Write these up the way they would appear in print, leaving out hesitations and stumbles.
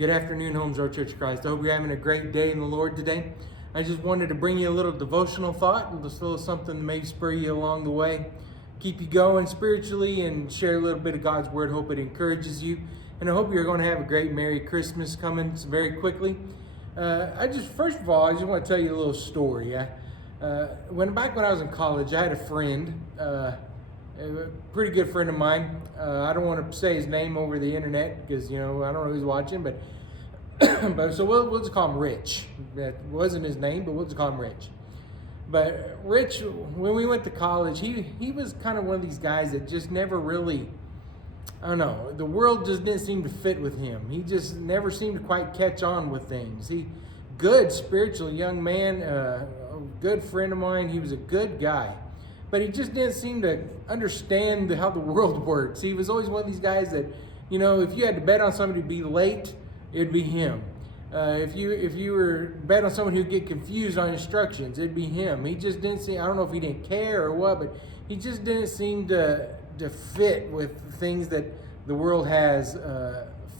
Good afternoon, Homes Road Church of Christ. I hope you're having a great day in the Lord today. I just wanted to bring you a little devotional thought and just a little something to maybe spur you along the way, keep you going spiritually, and share a little bit of God's Word. Hope it encourages you. And I hope you're going to have a great Merry Christmas coming very quickly. First of all, I just want to tell you a little story. Back when I was in college, I had a friend, a pretty good friend of mine. I don't want to say his name over the internet because, I don't know who's watching, but so we'll just call him Rich. That wasn't his name, but we'll just call him Rich. But Rich, when we went to college, he was kind of one of these guys that just never really, the world just didn't seem to fit with him. He just never seemed to quite catch on with things. Good spiritual young man, a good friend of mine. He was a good guy. But he just didn't seem to understand how the world works. He was always one of these guys that, if you had to bet on somebody to be late, it'd be him. If you were bet on someone who'd get confused on instructions, it'd be him. He just didn't seem, I don't know if he didn't care or what, but he just didn't seem to fit with things that the world has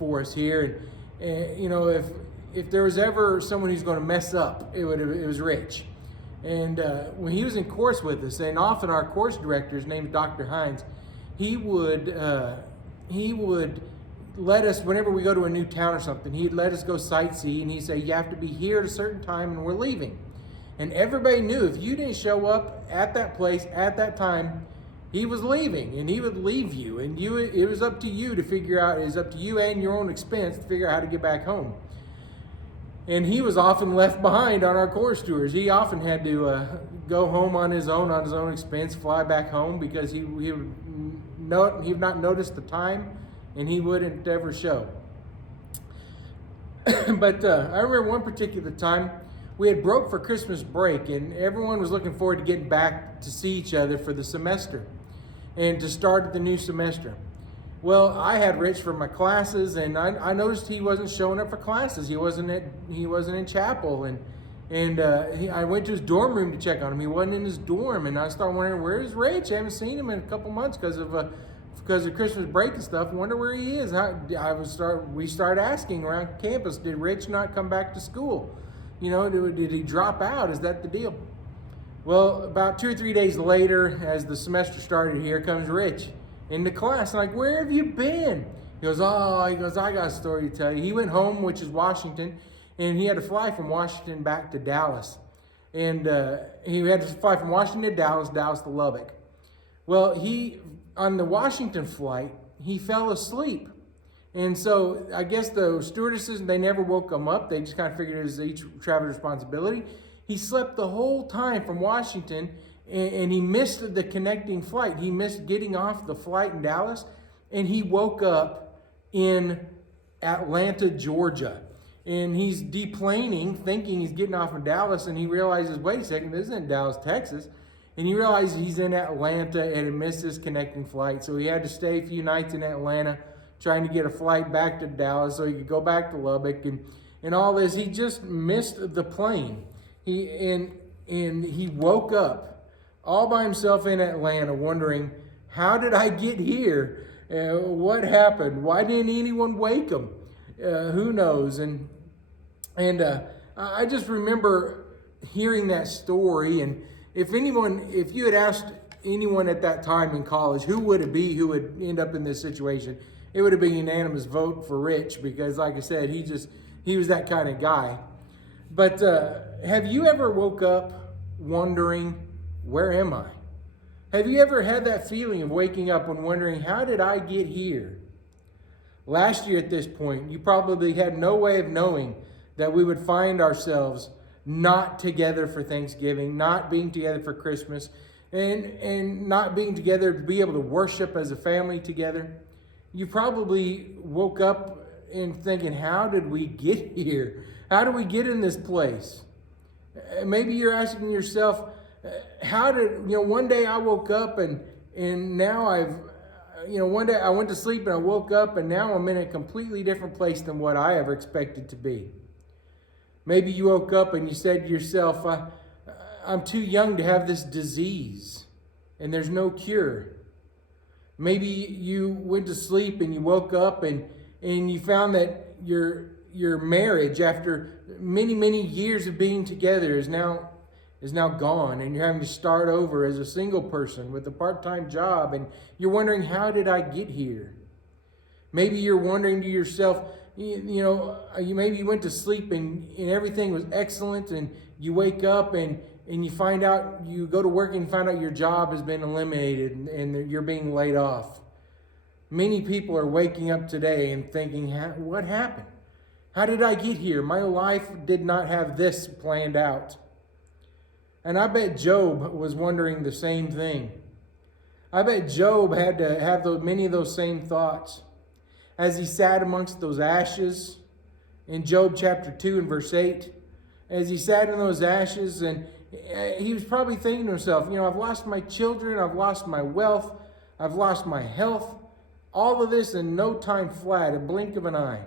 for us here. And if there was ever someone who's going to mess up, it was Rich. And when he was in course with us, and often our course director, his name is Dr. Hines, he would let us, whenever we go to a new town or something, he'd let us go sightsee, and he'd say, you have to be here at a certain time and we're leaving. And everybody knew if you didn't show up at that place at that time, he was leaving, and he would leave you. And it was up to you to figure out, it was up to you and your own expense to figure out how to get back home. And he was often left behind on our course tours. He often had to go home on his own expense, fly back home because he would not notice the time, and he wouldn't ever show. But I remember one particular time we had broke for Christmas break, and everyone was looking forward to getting back to see each other for the semester and to start the new semester. Well, I had Rich for my classes, and I noticed he wasn't showing up for classes. He wasn't in chapel, and I went to his dorm room to check on him. He wasn't in his dorm, and I started wondering, where's Rich? I haven't seen him in a couple months because of Christmas break and stuff. I wonder where he is. We started asking around campus, did Rich not come back to school? Did he drop out? Is that the deal? Well, about 2 or 3 days later, as the semester started, here comes Rich into class. I'm like, where have you been? He goes, I got a story to tell you. He went home, which is Washington, and he had to fly from Washington back to Dallas. And he had to fly from Washington to Dallas to Lubbock. Well, on the Washington flight, he fell asleep. And so I guess the stewardesses, they never woke him up. They just kind of figured it was each traveler's responsibility. He slept the whole time from Washington, and he missed the connecting flight. He missed getting off the flight in Dallas, and he woke up in Atlanta, Georgia. And he's deplaning, thinking he's getting off in Dallas, and he realizes, wait a second, this isn't Dallas, Texas. And he realizes he's in Atlanta and he missed his connecting flight. So he had to stay a few nights in Atlanta trying to get a flight back to Dallas so he could go back to Lubbock. And all this, he just missed the plane. He woke up all by himself in Atlanta wondering, how did I get here? What happened? Why didn't anyone wake him? Who knows? And I just remember hearing that story. And if you had asked anyone at that time in college, who would it be who would end up in this situation, it would have been a unanimous vote for Rich, because like I said, he was that kind of guy. But have you ever woke up wondering, where am I? Have you ever had that feeling of waking up and wondering, how did I get here? Last year at this point, you probably had no way of knowing that we would find ourselves not together for Thanksgiving, not being together for Christmas, and not being together to be able to worship as a family together. You probably woke up and thinking, how did we get here? How did we get in this place? Maybe you're asking yourself, one day I woke up and now one day I went to sleep and I woke up and now I'm in a completely different place than what I ever expected to be. Maybe you woke up and you said to yourself, I'm too young to have this disease and there's no cure. Maybe you went to sleep and you woke up and you found that your marriage after many, many years of being together is now gone, and you're having to start over as a single person with a part-time job, and you're wondering, how did I get here? Maybe you're wondering to yourself, maybe you went to sleep and everything was excellent, and you wake up and you find out, you go to work and find out your job has been eliminated and you're being laid off. Many people are waking up today and thinking, what happened? How did I get here? My life did not have this planned out. And I bet Job was wondering the same thing. I bet Job had to have many of those same thoughts as he sat amongst those ashes in Job chapter 2 and verse 8. As he sat in those ashes, and he was probably thinking to himself, I've lost my children, I've lost my wealth, I've lost my health, all of this in no time flat, a blink of an eye.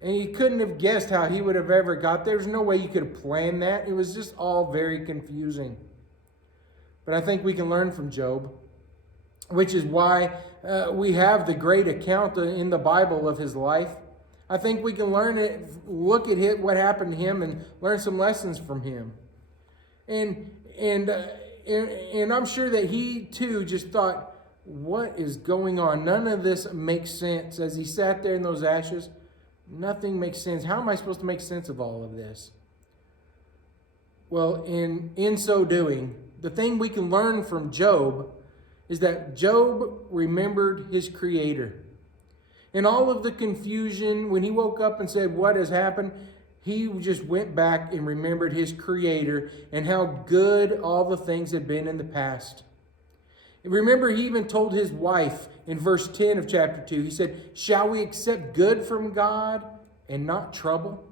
And he couldn't have guessed how he would have ever got there. There's no way you could have planned that. It was just all very confusing. But I think we can learn from Job, which is why we have the great account in the Bible of his life. I think we can look at what happened to him and learn some lessons from him. And I'm sure that he too just thought, what is going on? None of this makes sense. As he sat there in those ashes, nothing makes sense. How am I supposed to make sense of all of this? Well, in so doing, the thing we can learn from Job is that Job remembered his Creator. In all of the confusion, when he woke up and said, what has happened? He just went back and remembered his Creator and how good all the things had been in the past. Remember, he even told his wife in verse 10 of chapter 2, he said, shall we accept good from God and not trouble?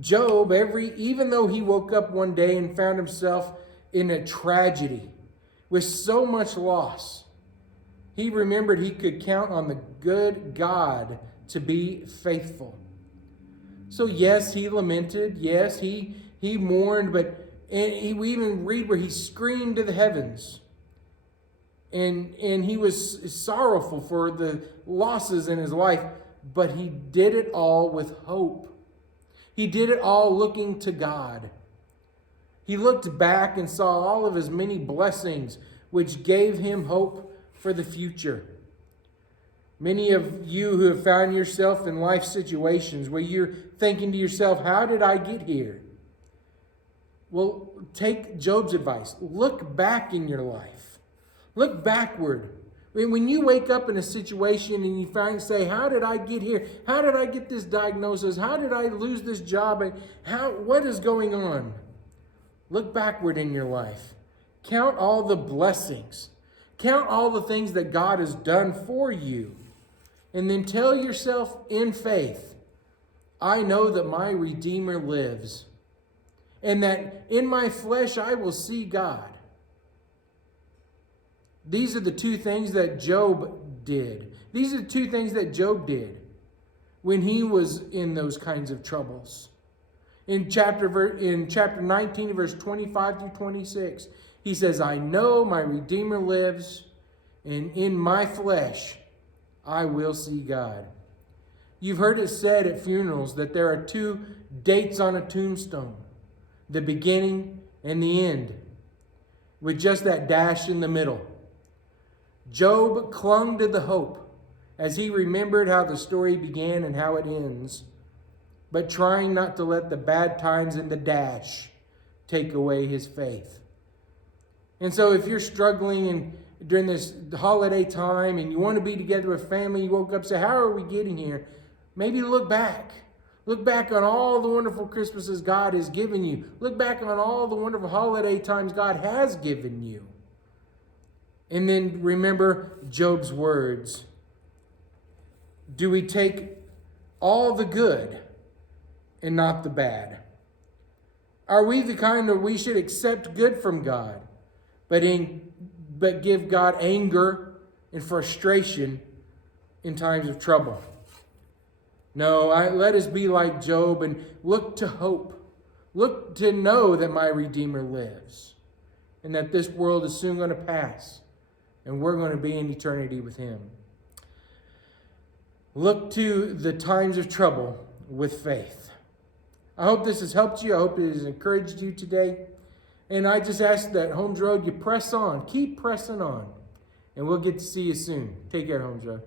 Job, even though he woke up one day and found himself in a tragedy with so much loss, he remembered he could count on the good God to be faithful. So yes, he lamented. Yes, he mourned, we even read where he screamed to the heavens. And he was sorrowful for the losses in his life, but he did it all with hope. He did it all looking to God. He looked back and saw all of his many blessings, which gave him hope for the future. Many of you who have found yourself in life situations where you're thinking to yourself, how did I get here? Well, take Job's advice. Look back in your life. Look backward. When you wake up in a situation and you say, how did I get here? How did I get this diagnosis? How did I lose this job? What is going on? Look backward in your life. Count all the blessings. Count all the things that God has done for you. And then tell yourself in faith, I know that my Redeemer lives. And that in my flesh I will see God. These are the two things that Job did. These are the two things that Job did when he was in those kinds of troubles. In chapter 19, verse 25 through 26, he says, I know my Redeemer lives, and in my flesh I will see God. You've heard it said at funerals that there are two dates on a tombstone, the beginning and the end, with just that dash in the middle. Job clung to the hope as he remembered how the story began and how it ends, but trying not to let the bad times and the dash take away his faith. And so if you're struggling during this holiday time and you want to be together with family, you woke up and say, how are we getting here? Maybe look back. Look back on all the wonderful Christmases God has given you. Look back on all the wonderful holiday times God has given you. And then remember Job's words. Do we take all the good and not the bad? Are we the kind that we should accept good from God, but give God anger and frustration in times of trouble? No, let us be like Job and look to hope. Look to know that my Redeemer lives and that this world is soon going to pass and we're going to be in eternity with him. look to the times of trouble with faith. I hope this has helped you. I hope it has encouraged you today. And I just ask that Holmes Road, you press on. Keep pressing on. And we'll get to see you soon. Take care, Holmes Road.